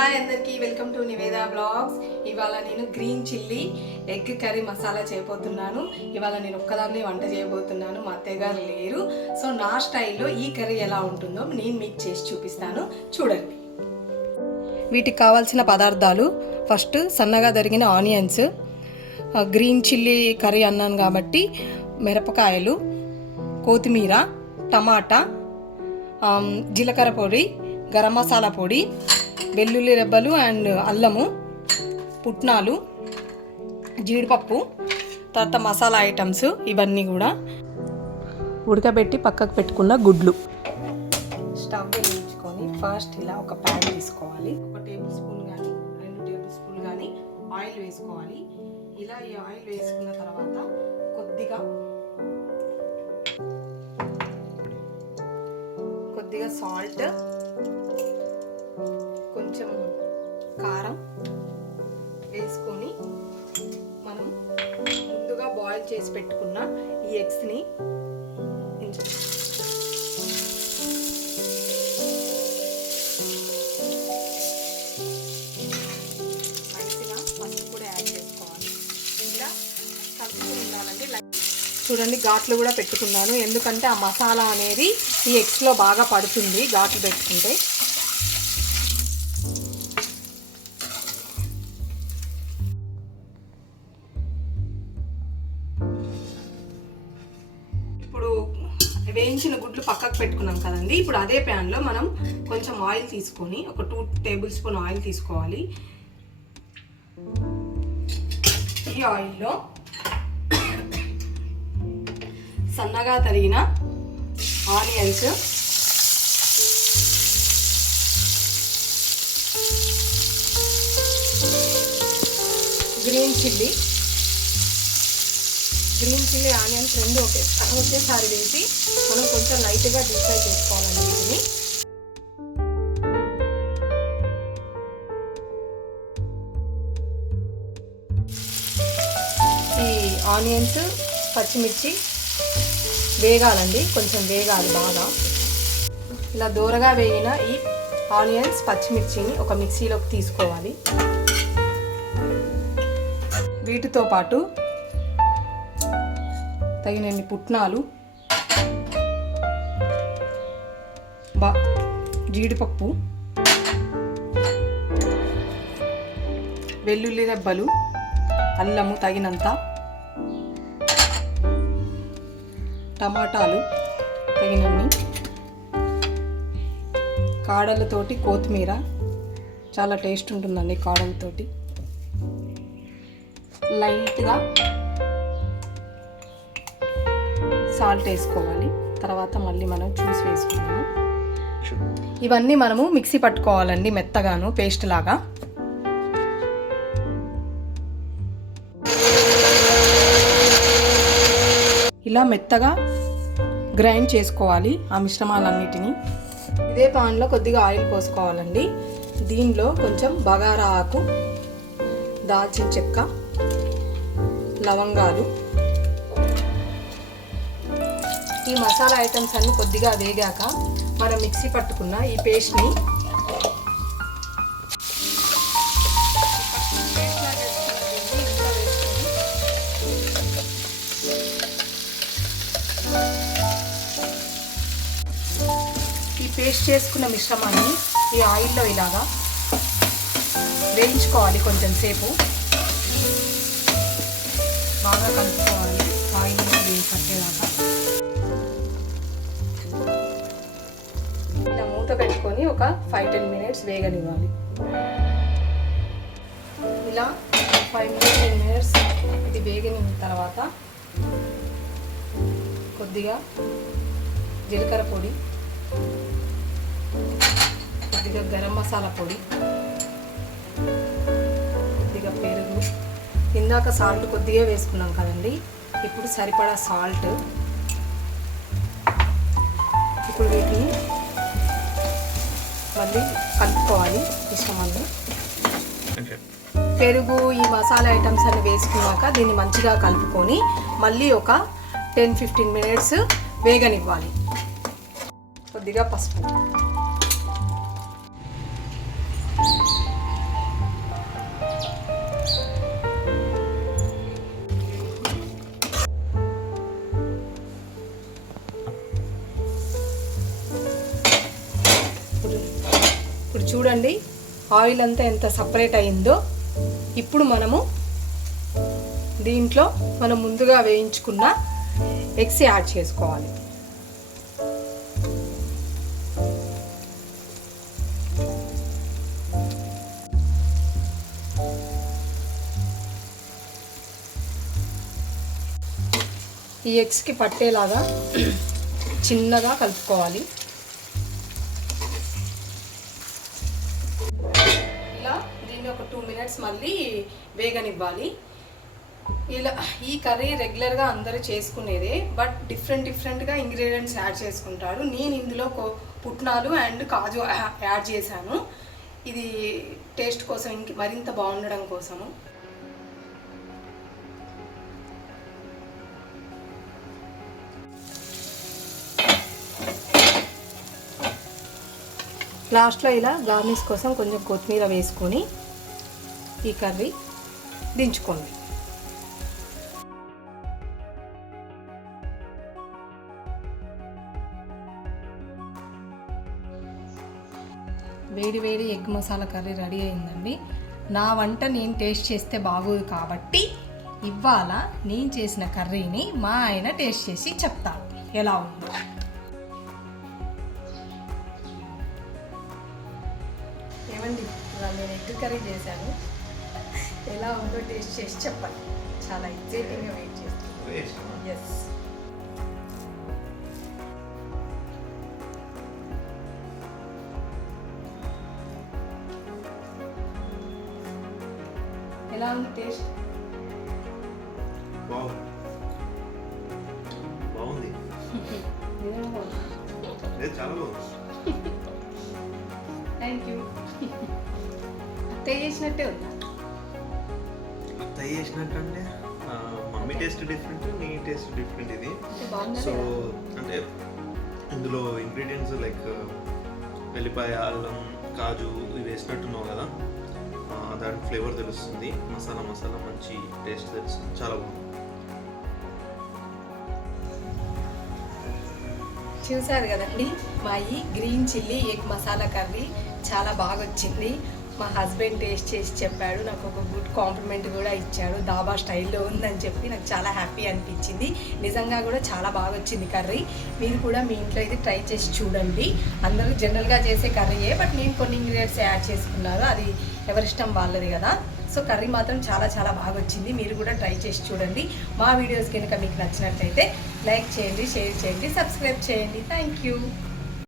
Hi అందరికీ welcome to Niveda blogs. ఇవాళ నేను green chilli egg curry masala చేయబోతున్నాను. ఇవాళ నేను ఒక్కదాన్ని వంట చేయబోతున్నాను మా అత్తయ్య గారు లేరు. సో నా స్టైల్లో ఈ కర్రీ ఎలా ఉంటుందో నేను మీకు చేసి చూపిస్తాను. చూడండి. వీటికి కావాల్సిన పదార్థాలు ఫస్ట్ సన్నగా తరిగిన ఆనియన్స్ గ్రీన్ చిల్లీ కర్రీ అన్నాను కాబట్టి మిరపకాయలు కొత్తిమీర టమాటా జీలకర్ర పొడి గరం మసాలా పొడి వెల్లుల్లి రెబ్బలు అండ్ అల్లము పుట్నాలు జీడిపప్పు తర్వాత మసాలా ఐటమ్స్ ఇవన్నీ కూడా ఉడకబెట్టి పక్కకు పెట్టుకున్న గుడ్లు. స్టవ్ వేయించుకొని ఫస్ట్ ఇలా ఒక ప్యాన్ తీసుకోవాలి. ఒక టేబుల్ స్పూన్ కానీ రెండు టేబుల్ స్పూన్ కానీ ఆయిల్ వేసుకోవాలి. ఇలా ఈ ఆయిల్ వేసుకున్న తర్వాత కొద్దిగా కొద్దిగా సాల్ట్ కొంచెం కారం వేసుకొని మనం ముందుగా బాయిల్ చేసి పెట్టుకున్న ఈ ఎగ్స్ని కూడా చూడండి ఘాట్లు కూడా పెట్టుకున్నాను. ఎందుకంటే ఆ మసాలా అనేది ఈ ఎగ్స్లో బాగా పడుతుంది ఘాట్లు పెట్టుకుంటే. తీసుకున్నాం కదండి. ఇప్పుడు అదే ప్యాన్లో మనం కొంచెం ఆయిల్ తీసుకొని ఒక టూ టేబుల్ స్పూన్ ఆయిల్ తీసుకోవాలి. ఈ ఆయిల్లో సన్నగా తరిగిన onions green chilli green chilli onions రెండు ఒకే ఒకేసారి వేసి మనం కొంచెం లైట్గా డీప్ ఫ్రై చేసుకోవాలండి వీటిని. ఈ ఆనియన్స్ పచ్చిమిర్చి వేగాలండి కొంచెం వేగాలి బాగా. ఇలా దూరగా వేగిన ఈ ఆనియన్స్ పచ్చిమిర్చిని ఒక మిక్సీలోకి తీసుకోవాలి. వీటితో పాటు తగినన్ని పుట్నాలు. బా జీడిపప్పు. వెల్లుల్లి రెబ్బలు. అల్లము తగినంత. టమాటాలు తగినన్ని. కాడలతోటి కొత్తిమీర. చాలా టేస్ట్ ఉంటుందండి కాడలతోటి. లైట్గా సాల్ట్ వేసుకోవాలి. తర్వాత మళ్ళీ మనం చూసి వేసుకున్నాము ఇవన్నీ మనము మిక్సీ పట్టుకోవాలండి మెత్తగాను పేస్ట్ లాగా. ఇలా మెత్తగా గ్రైండ్ చేసుకోవాలి ఆ మిశ్రమాలన్నిటినీ. ఇదే పాన్లో కొద్దిగా ఆయిల్ పోసుకోవాలండి. దీనిలో కొంచెం బగారా ఆకు దాల్చిన చెక్క లవంగాలు ఈ మసాలా ఐటమ్స్ అన్ని కొద్దిగా వేగాక మనం మిక్సీ పట్టుకున్న ఈ పేస్ట్ని ఈ పేస్ట్ చేసుకున్న మిశ్రమాన్ని ఈ ఆయిల్లో ఇలాగా వేయించుకోవాలి కొంచెం సేపు. బాగా కలుపుకోవాలి. మూత పెట్టుకొని ఒక ఫైవ్ టెన్ మినిట్స్ వేగనివ్వాలి. ఇలా ఫైవ్ మినిట్స్ టెన్ మినిట్స్ ఇది వేగిన తర్వాత కొద్దిగా జీలకర్ర పొడి కొద్దిగా గరం మసాలా పొడి కొద్దిగా పెరుగు. ఇందాక సాల్ట్ కొద్దిగా వేసుకున్నాం కదండి ఇప్పుడు సరిపడా సాల్ట్ ఇప్పుడు వీటిని మళ్ళీ కలుపుకోవాలి మిశ్రమాన్ని పెరుగు ఈ మసాలా ఐటమ్స్ అన్ని వేసుకున్నాక దీన్ని మంచిగా కలుపుకొని మళ్ళీ ఒక టెన్ ఫిఫ్టీన్ మినిట్స్ వేగనివ్వాలి. కొద్దిగా పసుపు. చూడండి. ఆయిల్ అంతా ఎంత సపరేట్ అయిందో. ఇప్పుడు మనము దీంట్లో మనం ముందుగా వేయించుకున్న ఎగ్స్ యాడ్ చేసుకోవాలి. ఈ ఎగ్స్కి పట్టేలాగా చిన్నగా కలుపుకోవాలి. మినిట్స్ మళ్ళీ వేగనివ్వాలి. ఇలా ఈ కర్రీ రెగ్యులర్గా అందరూ చేసుకునేదే బట్ డిఫరెంట్ డిఫరెంట్గా ఇంగ్రీడియంట్స్ యాడ్ చేసుకుంటారు. నేను ఇందులో పుట్నాలు అండ్ కాజు యాడ్ చేశాను. ఇది టేస్ట్ కోసం ఇంక మరింత బాగుండడం కోసము. లాస్ట్లో ఇలా గార్నిష్ కోసం కొంచెం కొత్తిమీర వేసుకొని ఈ కర్రీ దించుకోండి. వేడి వేడి ఎగ్ మసాలా కర్రీ రెడీ అయిందండి. నా వంట నేను టేస్ట్ చేస్తే బాగోదు కాబట్టి ఇవాళ నేను చేసిన కర్రీని మా ఆయన టేస్ట్ చేసి చెప్తాను ఎలా ఉందో. ఏమండి ఇవాళ నేను ఎగ్ కర్రీ చేశాను. ఎలా ఉందో టేస్ట్ చేసి చెప్పండి. చాలా ఎగ్జైటింగ్గా వెయిట్ చేస్తాను ఎస్ ఎలా ఉంది టేస్ట్? బాగుంది. చాలా బాగుంది. థ్యాంక్ యూ అత్తయ్య చేసినట్టే ఉందా? అత్త చేసినట్టు అంటే ఆ, మమ్మీ టేస్ట్ డిఫరెంట్ నీ టేస్ట్ డిఫరెంట్ ఇది. సో? అంటే ఇందులో ఇంగ్రీడియంట్స్ లైక్ వెల్లిపాయ అల్లం కాజు ఇవి వేసినట్టున్నావు కదా దాని ఫ్లేవర్ తెలుస్తుంది. మసాలా మసాలా మంచి టేస్ట్ తెలుస్తుంది. చాలా బాగుంది. చూసారు కదండి మా ఈ green chilli egg masala curry చాలా బాగా వచ్చింది మా హస్బెండ్ టేస్ట్ చేసి చెప్పాడు. నాకు ఒక గుడ్ కాంప్లిమెంట్ కూడా ఇచ్చాడు. దాబా స్టైల్లో ఉందని చెప్పి నాకు చాలా హ్యాపీ అనిపించింది. నిజంగా కూడా చాలా బాగా వచ్చింది కర్రీ. మీరు కూడా మీ ఇంట్లో అయితే ట్రై చేసి చూడండి. అందరూ జనరల్గా చేసే కర్రీయే బట్ నేను కొన్ని ఇంగ్రీడియంట్స్ యాడ్ చేసుకున్నాను అది ఎవరిష్టం వాళ్ళది కదా. సో కర్రీ మాత్రం చాలా చాలా బాగా వచ్చింది. మీరు కూడా ట్రై చేసి చూడండి. మా వీడియోస్ కనుక మీకు నచ్చినట్లయితే లైక్ చేయండి షేర్ చేయండి సబ్స్క్రైబ్ చేయండి. Thank you